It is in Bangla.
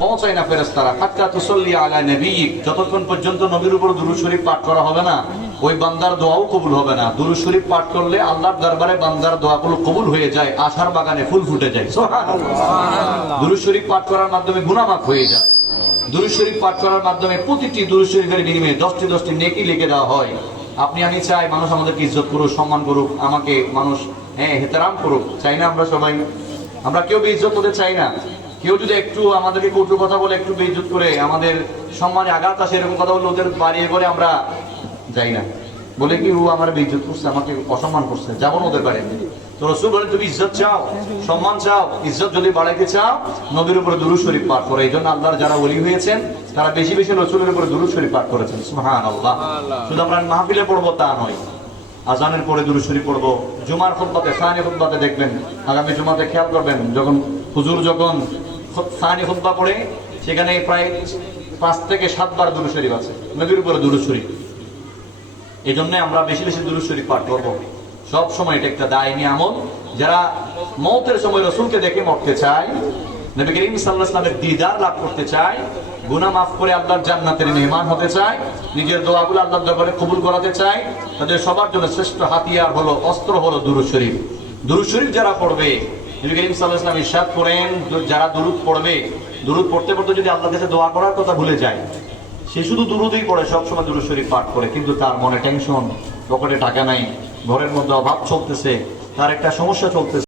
পৌঁছায় না ফেরেশতারা হাত্তা তুসাল্লি আলা নবিয়িক, যতক্ষণ পর্যন্ত নবীর উপর দুরূদ শরীফ পাঠ করা হবে না ওই বান্দার দোয়াও কবুল হবে না। দুরূদ শরীফ পাঠ করলে আল্লাহর দরবারে বান্দার দোয়াগুলো কবুল হয়ে যায়, আশার বাগানে ফুল ফুটে যায়। সুবহানাল্লাহ। দুরূদ শরীফ পাঠ করার মাধ্যমে গুনাহ মাফ হয়ে যায়। দুরূদ শরীফ পাঠ করার মাধ্যমে প্রতিটি দুরূদ শরীফের বিনিময়ে 10টি নেকি লিখে দেওয়া হয়। আপনি আমি চাই মানুষ আমাদেরকে ইজ্জত করুক, সম্মান করুক, আমাকে মানুষ এহতেরাম করুক, চাই না আমরা সবাই? আমরা কেউ বেইজ্জত হতে চাই না। কেউ যদি একটু আমাদেরকে কটু কথা বলে, একটু বেইজ্জত করে, আমাদের সম্মানে আঘাত আসে, এরকম কথা বলে ওদের বাড়িয়ে করে আমরা যাই না, বলে কি ও আমার বেইজ্জত করছে, আমাকে অসম্মান করছে, যাবো না ওদের বাড়ি। তো রাসূল বলেন তুমি ইজ্জত চাও, সম্মান চাও, ইজ্জত যদি বাড়াইতে চাও নবীর উপরে দুরূদ শরীফ পাঠ করো। এই জন্য আল্লাহর যারা ওলি হয়েছেন তারা বেশি বেশি রাসূলের উপরে দুরূদ শরীফ পাঠ করেছেন। সুবহানাল্লাহ। শুধু আমরা মাহফিলে পড়বো তা নয়, আজানের পরে দুরূদ শরীফ পড়বো, জুমার খুতবাতে, সানি খুতবাতে দেখবেন, আগামী জুমাতে খেয়াল করবেন, যখন হুজুর সানি খুতবা পড়ে সেখানে প্রায় 5 থেকে 7 বার দুরূদ শরীফ আছে, নবীর উপরে দুরূদ শরীফ। এই জন্য আমরা বেশি বেশি দুরূদ শরীফ পাঠ করবো সব সময়। এটা একটা দায়নী আমল। যারা মওতের সময় রাসূলকে দেখে মরতে চায়, নবী করিম সাল্লাল্লাহু আলাইহি ওয়াসাল্লামের দিদার লাভ করতে চায়, গুনাহ মাফ করে আল্লাহর জান্নাতের মেহমান হতে চায়, নিজের দোয়াগুলো আল্লাহর দরবারে কবুল করাতে চায়, তাদের সবার জন্য শ্রেষ্ঠ হাতিয়ার হলো, অস্ত্র হলো দুরূদ শরীফ। দুরূদ শরীফ যারা পড়বে, নবী করিম সাল্লাল্লাহু আলাইহি ওয়াসাল্লাম ইরশাদ করেন, যারা দুরূদ পড়বে, দুরূদ পড়তে পড়তে যদি আল্লাহর কাছে দোয়া করার কথা ভুলে যায়, সে শুধু দুরূদই পড়ে, সবসময় দুরূদ শরীফ পাঠ করে, কিন্তু তার মনে টেনশন, পকেটে টাকা নাই, ঘরের মধ্যে অভাব চলতেছে, তার একটা সমস্যা চলতেছে।